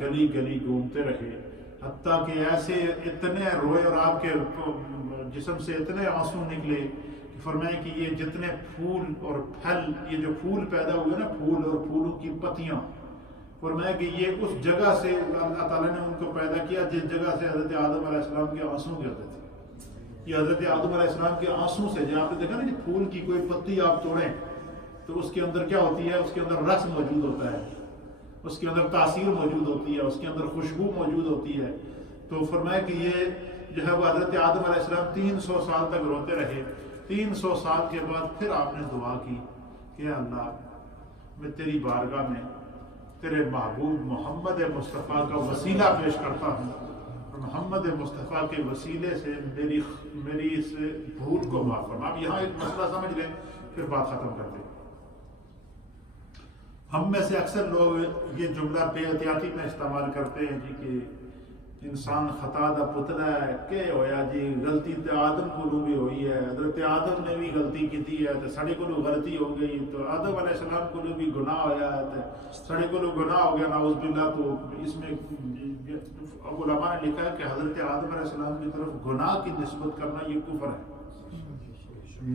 گلی گلی گھومتے رہے، حتیٰ کہ ایسے اتنے روئے اور آپ کے جسم سے اتنے آنسو نکلے کہ فرمائے کہ یہ جتنے پھول اور پھل، یہ جو پھول پیدا ہوئے نا، پھول اور پھولوں کی پتیاں، فرمایا کہ یہ اس جگہ سے اللہ تعالیٰ نے ان کو پیدا کیا جس جگہ سے حضرت آدم علیہ السلام کے آنسو گرتے تھے. یہ حضرت آدم علیہ السلام کے آنسو سے، جہاں آپ نے دیکھا نا کہ پھول کی کوئی پتی آپ توڑیں تو اس کے اندر کیا ہوتی ہے؟ اس کے اندر رس موجود ہوتا ہے، اس کے اندر تاثیر موجود ہوتی ہے، اس کے اندر خوشبو موجود ہوتی ہے. تو فرمایا کہ یہ جو ہے وہ حضرت آدم علیہ السلام 300 سال تک روتے رہے. 300 سال کے بعد پھر آپ نے دعا کی کہ اللہ میں تیری بارگاہ میں تیرے محبوب محمد مصطفیٰ کا وسیلہ پیش کرتا ہوں، اور محمد مصطفیٰ کے وسیلے سے میری اس بھول کو معاف کرنا. اب یہاں ایک مسئلہ سمجھ لیں پھر بات ختم کر دیں. ہم میں سے اکثر لوگ یہ جملہ بے احتیاطی میں استعمال کرتے ہیں جی کہ انسان خطا دا پتلا ہے، کہ ہویا جی غلطی تے آدم کو بھی ہوئی ہے، حضرت آدم نے بھی غلطی کی ہے تو سڑے کو غلطی ہو گئی، تو آدم علیہ السلام کو بھی گناہ ہویا ہے تو سڑے کو گناہ ہو گیا نعوذ باللہ. تو اس میں علماء نے لکھا ہے کہ حضرت آدم علیہ السلام کی طرف گناہ کی نسبت کرنا یہ کفر ہے.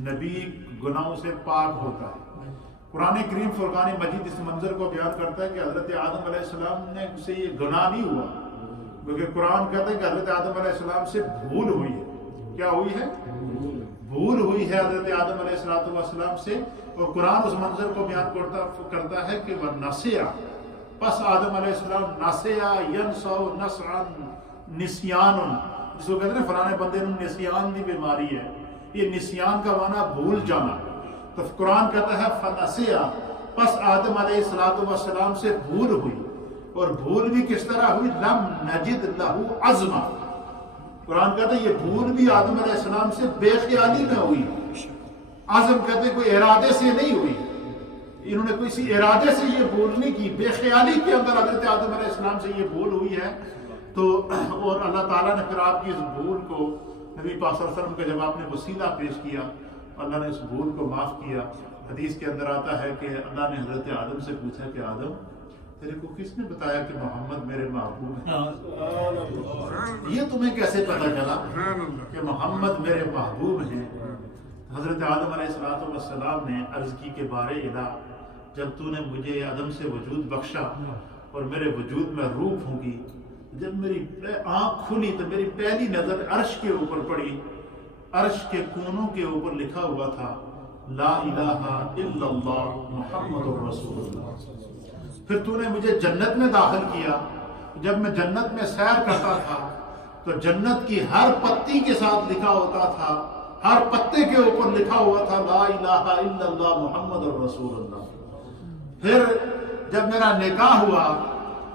نبی گناہوں سے پاک ہوتا ہے. قرآن کریم فرقان مجید اس منظر کو بیان کرتا ہے کہ حضرت آدم علیہ السلام نے سے یہ گناہ نہیں ہوا، کیونکہ قرآن کہتا ہے کہ حضرت آدم علیہ السلام سے بھول ہوئی ہے. کیا ہوئی ہے؟ بھول ہوئی ہے حضرت آدم علیہ السلام سے. اور قرآن اس منظر کو بیان کرتا ہے کہ وہ نسیا، پس آدم علیہ السلام نسیا ینسو نسعا نسیان، جس کو کہتے ہیں فلانے بندے نے نسیان دی بیماری ہے. یہ نسیان کا معنی بھول جانا. تو قرآن کہتا ہے فنسیا، پس آدم علیہ السلام سے بھول ہوئی. اور بھول بھی کس طرح ہوئی؟ لم نجد لہو عزما. قرآن کہتا ہے یہ بھول بھی آدم علیہ السلام سے بے خیالی میں ہوئی. عزم کہتے ہیں کوئی ارادے سے نہیں ہوئی، انہوں نے کوئی ارادے سے یہ بھول نہیں کی، بے خیالی کے اندر حضرت آدم علیہ السلام سے یہ بھول ہوئی ہے. تو اور اللہ تعالیٰ نے پھر آپ کی اس بھول کو نبی پاک صلی اللہ علیہ وسلم کا جب آپ نے وسیلہ پیش کیا، اللہ نے اس بھول کو معاف کیا. حدیث کے اندر آتا ہے کہ اللہ نے حضرت آدم سے پوچھا کہ آدم تیرے کو کس نے بتایا کہ محمد میرے محبوب ہیں؟ یہ تمہیں کیسے پتا چلا کہ محمد میرے محبوب ہیں؟ حضرت آدم علیہ السلام نے عرض کی کہ بارے الہ جب تو نے مجھے عدم سے وجود بخشا اور میرے وجود میں روح پھونکی، جب میری آنکھ کھلی تو میری پہلی نظر عرش کے اوپر پڑی. عرش کے کونوں کے اوپر لکھا ہوا تھا لا الہ الا اللہ محمد رسول اللہ. پھر تو نے مجھے جنت میں داخل کیا. جب میں جنت میں سیر کرتا تھا تو جنت کی ہر پتی کے ساتھ لکھا ہوتا تھا، ہر پتے کے اوپر لکھا ہوا تھا لا الہ الا اللہ محمد رسول اللہ. پھر جب میرا نکاح ہوا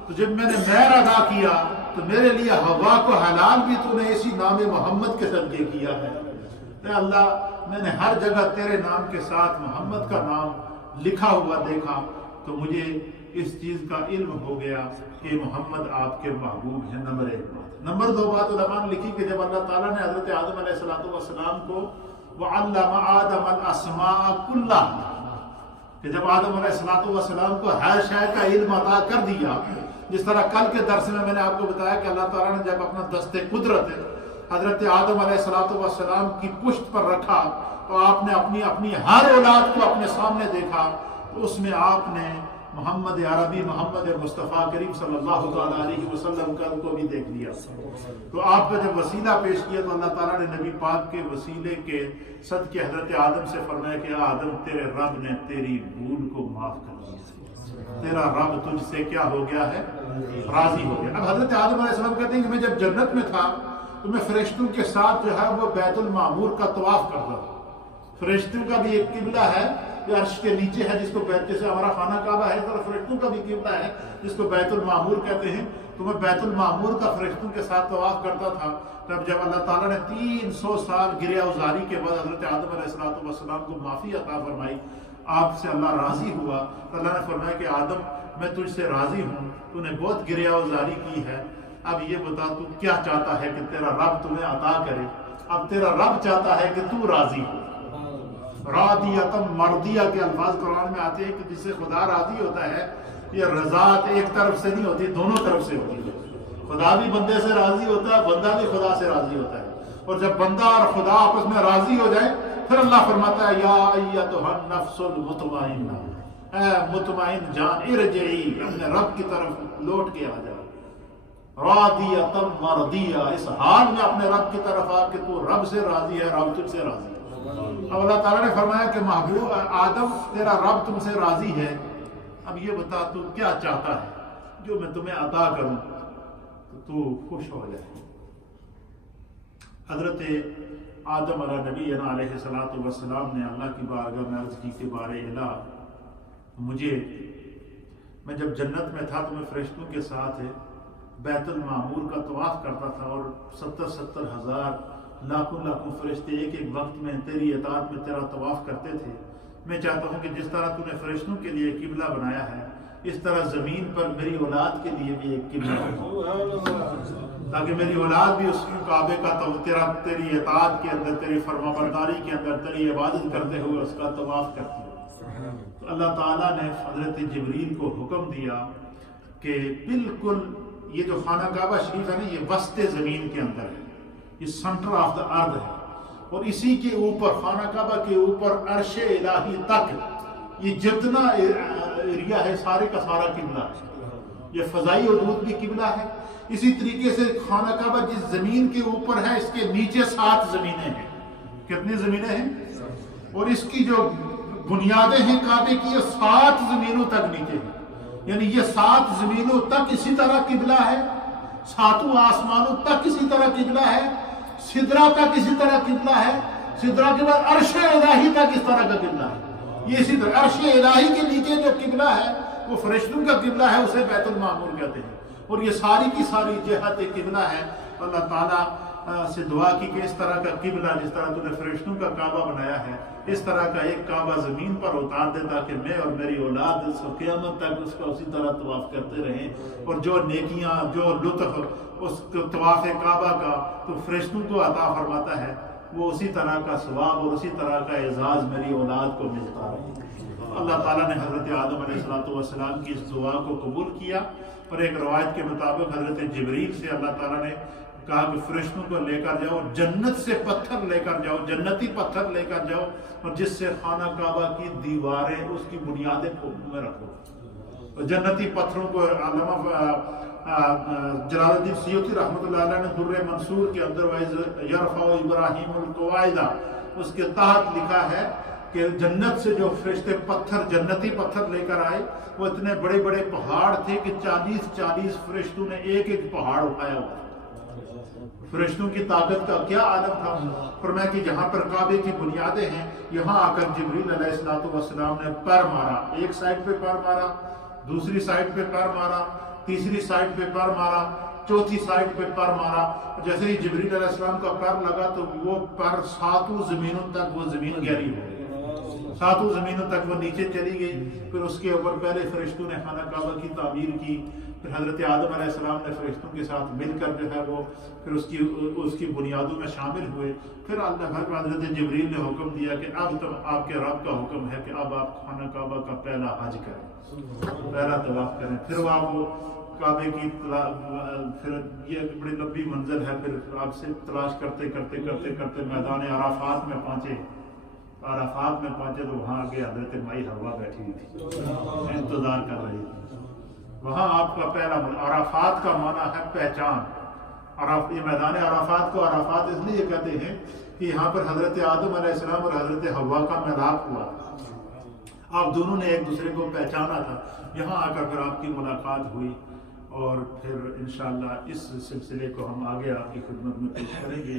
تو جب میں نے مہر ادا کیا تو میرے لیے ہوا کو حلال بھی تو نے اسی نام محمد کے صدقے کیا ہے. اے اللہ، میں نے ہر جگہ تیرے نام کے ساتھ محمد کا نام لکھا ہوا دیکھا تو مجھے اس چیز کا علم ہو گیا کہ محمد آپ کے محبوب ہیں. نمبر 1 بات. نمبر 2 بات علماء نے لکھی کہ جب اللہ تعالیٰ نے حضرت آدم علیہ السلام کو وَعَلَّمَ آدَمَ الْأَسْمَاءَ كُلَّهَا، کہ جب آدم علیہ السلام کو ہر شے کا علم عطا کر دیا، جس طرح کل کے درس میں نے آپ کو بتایا کہ اللہ تعالیٰ نے جب اپنا دست قدرت حضرت آدم علیہ السلام کی پشت پر رکھا تو آپ نے اپنی ہر اولاد کو اپنے سامنے دیکھا تو اس میں آپ نے محمد عربی، محمد مصطفیٰ کریم صلی اللہ تعالیٰ علیہ وسلم کا کو بھی دیکھ لیا. تو آپ کا جب وسیلہ پیش کیا تو اللہ تعالیٰ نے نبی پاک کے وسیلے کے صدقے حضرت آدم سے فرمایا کہ آدم تیرے رب نے تیری بھول کو معاف کر دیا، تیرا رب تجھ سے کیا ہو گیا ہے؟ راضی ہو گیا. اب حضرت آدم علیہ السلام کہتے ہیں کہ میں جب جنت میں تھا تو میں فرشتوں کے ساتھ جو ہے وہ بیت المعمور کا طواف کرتا تھا. فرشتوں کا بھی ایک قبلہ ہے یہ عرش کے نیچے ہے جس کو بیت، جیسے ہمارا خانہ کعبہ ہے، طرح فرشتوں کا بھی قبلہ ہے جس کو بیت المعمور کہتے ہیں. تو میں بیت المعمور کا فرشتوں کے ساتھ طواف کرتا تھا. تب جب اللہ تعالیٰ نے 300 سال گریہ وزاری کے بعد حضرت آدم علیہ السلام کو معافی عطا فرمائی، آپ سے اللہ راضی ہوا تو اللہ نے فرمایا کہ آدم میں تجھ سے راضی ہوں، تو نے بہت گریہ وزاری کی ہے، اب یہ بتا تو کیا چاہتا ہے کہ تیرا رب تمہیں عطا کرے. اب تیرا رب چاہتا ہے کہ تو راضی ہو. راضیتم مرضیہ کے الفاظ قرآن میں آتے ہیں کہ جس سے خدا راضی ہوتا ہے، یہ رضاعت ایک طرف سے نہیں ہوتی، دونوں طرف سے ہوتی ہے. خدا بھی بندے سے راضی ہوتا ہے، بندہ بھی خدا سے راضی ہوتا ہے. اور جب بندہ اور خدا آپس میں راضی ہو جائے پھر اللہ فرماتا ہے یا ایتھا النفس المطمئنہ، اے مطمئن جان ارجعی، اپنے رب کی طرف لوٹ کے آ جاؤ. راضیتم مرضیہ، اس حال میں اپنے رب کی طرف آ کہ تو رب سے راضی ہے، رب تجھ سے راضی ہے. اب اللہ تعالیٰ نے فرمایا کہ محبوب آدم تیرا رب تم سے راضی ہے، اب یہ بتا تو کیا چاہتا ہے جو میں تمہیں عطا کروں تو خوش ہو جائے. حضرت آدم علیہ السلام نے اللہ کی بارگاہ میں عرض کی کہ بارے الہ، میں جب جنت میں تھا تو میں فرشتوں کے ساتھ بیت المعمور کا طواف کرتا تھا اور 70 ہزار لاکھوں فرشتے ایک وقت میں تیری اطاعت میں تیرا طواف کرتے تھے. میں چاہتا ہوں کہ جس طرح تو نے فرشتوں کے لیے قبلہ بنایا ہے اس طرح زمین پر میری اولاد کے لیے بھی ایک قبلہ بنا، تاکہ میری اولاد بھی اس کعبے کا تیری اطاعت کے اندر، تیری فرما برداری کے اندر، تیری عبادت کرتے ہوئے اس کا طواف کرتی ہے. تو اللہ تعالیٰ نے حضرت جبریل کو حکم دیا کہ بالکل یہ جو خانہ کعبہ شریف ہے نا، یہ وسط زمین کے اندر ہے، یہ سنٹر آف دا ارض ہے، اور اسی کے اوپر خانہ کعبہ کے اوپر عرش الہی تک یہ جتنا ایریا ہے سارے کا سارا قبلہ ہے. یہ فضائی حدود بھی قبلہ ہے. اسی طریقے سے خانہ کعبہ جس زمین کے اوپر ہے اس کے نیچے 7 زمینیں ہیں. کتنی زمینیں ہیں؟ اور اس کی جو بنیادیں ہیں کعبے کی، یہ 7 زمینوں تک نیچے ہیں. یعنی یہ 7 زمینوں تک اسی طرح قبلہ ہے، 7 آسمانوں تک اسی طرح قبلہ ہے، سدرہ تک اسی طرح قبلہ ہے، سدرہ کے بعد عرش الہی تک اس طرح کا قبلہ ہے. یہ اسی طرح عرش الہی کے نیچے جو قبلہ ہے وہ فرشتوں کا قبلہ ہے، اسے بیت المعمور کہتے ہیں. اور یہ ساری کی ساری جہت قبلہ ہے. اللہ تعالیٰ سے دعا کی کہ اس طرح کا قبلہ جس طرح تو نے فرشتوں کا کعبہ بنایا ہے اس طرح کا ایک کعبہ زمین پر اتار دے تاکہ میں اور میری اولاد اس قیامت تک اس کا اسی طرح طواف کرتے رہیں. اور جو نیکیاں، جو لطف اس طواف کعبہ کا تو فرشتوں کو عطا فرماتا ہے، وہ اسی طرح کا ثواب اور اسی طرح کا اعزاز میری اولاد کو ملتا ہے. اللہ تعالیٰ نے حضرت آدم علیہ السلام کی اس دعا کو قبول کیا، اور ایک روایت کے مطابق حضرت جبریل سے اللہ تعالیٰ نے کہا کہ فرشتوں کو لے کر جاؤ، جنت سے پتھر لے کر جاؤ، جنتی پتھر لے کر جاؤ، اور جس سے خانہ کعبہ کی دیواریں اس کی بنیادیں میں رکھو۔ جنتی پتھروں کو علامہ جلال الدین سیوطی رحمۃ اللہ علیہ نے در منصور کے اندر وَإِذْ يَرْفَعُ إِبْرَاهِيمُ الْقَوَاعِدَ اس کے تحت لکھا ہے کہ جنت سے جو فرشتے پتھر، جنتی پتھر لے کر آئے، وہ اتنے بڑے بڑے پہاڑ تھے کہ 40 فرشتوں نے ایک ایک پہاڑ اٹھایا ہوا۔ فرشتوں کی طاقت کا کیا عالم تھا۔ فرمایا کہ جہاں پر کعبے کی بنیادیں ہیں، یہاں آ کر جبریل علیہ السلام نے پر مارا، ایک سائڈ پہ پر مارا، دوسری سائڈ پہ پر مارا، تیسری سائڈ پہ پر مارا، چوتھی سائڈ پہ پر مارا۔ جیسے ہی جبریل علیہ السلام کا پر لگا تو وہ پر 7 زمینوں تک وہ زمین گہری ہو گئی، 7 زمینوں تک وہ نیچے چلی گئی۔ پھر اس کے اوپر پہلے فرشتوں نے خانہ کعبہ کی تعمیر کی، پھر حضرت آدم علیہ السلام نے فرشتوں کے ساتھ مل کر جو ہے وہ پھر اس کی بنیادوں میں شامل ہوئے۔ پھر اللہ حضرت جبریل نے حکم دیا کہ اب تو آپ کے رب کا حکم ہے کہ اب آپ خانہ کعبہ کا پہلا حج کریں، پہلا طواف کریں۔ پھر وہ کعبے کی پھر یہ بڑی لمبی منزل ہے، پھر آپ سے تلاش کرتے کرتے کرتے کرتے میدان عرفات میں پہنچے۔ عرفات میں پہنچے تو وہاں آگے حضرت مائی حوا بیٹھی ہوئی تھی، انتظار کر رہی تھی۔ وہاں آپ کا پہلا عرفات کا معنی ہے پہچان۔ یہ میدان عرفات کو عرفات اس لیے کہتے ہیں کہ یہاں پر حضرت آدم علیہ السلام اور حضرت حوا کا ملاپ ہوا تھا، آپ دونوں نے ایک دوسرے کو پہچانا تھا۔ یہاں آ کر پھر آپ کی ملاقات ہوئی، اور پھر انشاءاللہ اس سلسلے کو ہم آگے آپ کی خدمت میں پیش کریں گے۔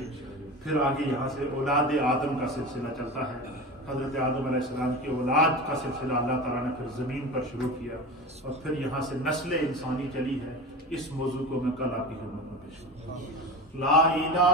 پھر آگے یہاں سے اولاد آدم کا سلسلہ چلتا ہے، حضرت آدم علیہ السلام کی اولاد کا سلسلہ اللہ تعالیٰ نے پھر زمین پر شروع کیا، اور پھر یہاں سے نسل انسانی چلی ہے۔ اس موضوع کو میں کل آپ کی خدمت میں پیش کروں گا۔ لا الہ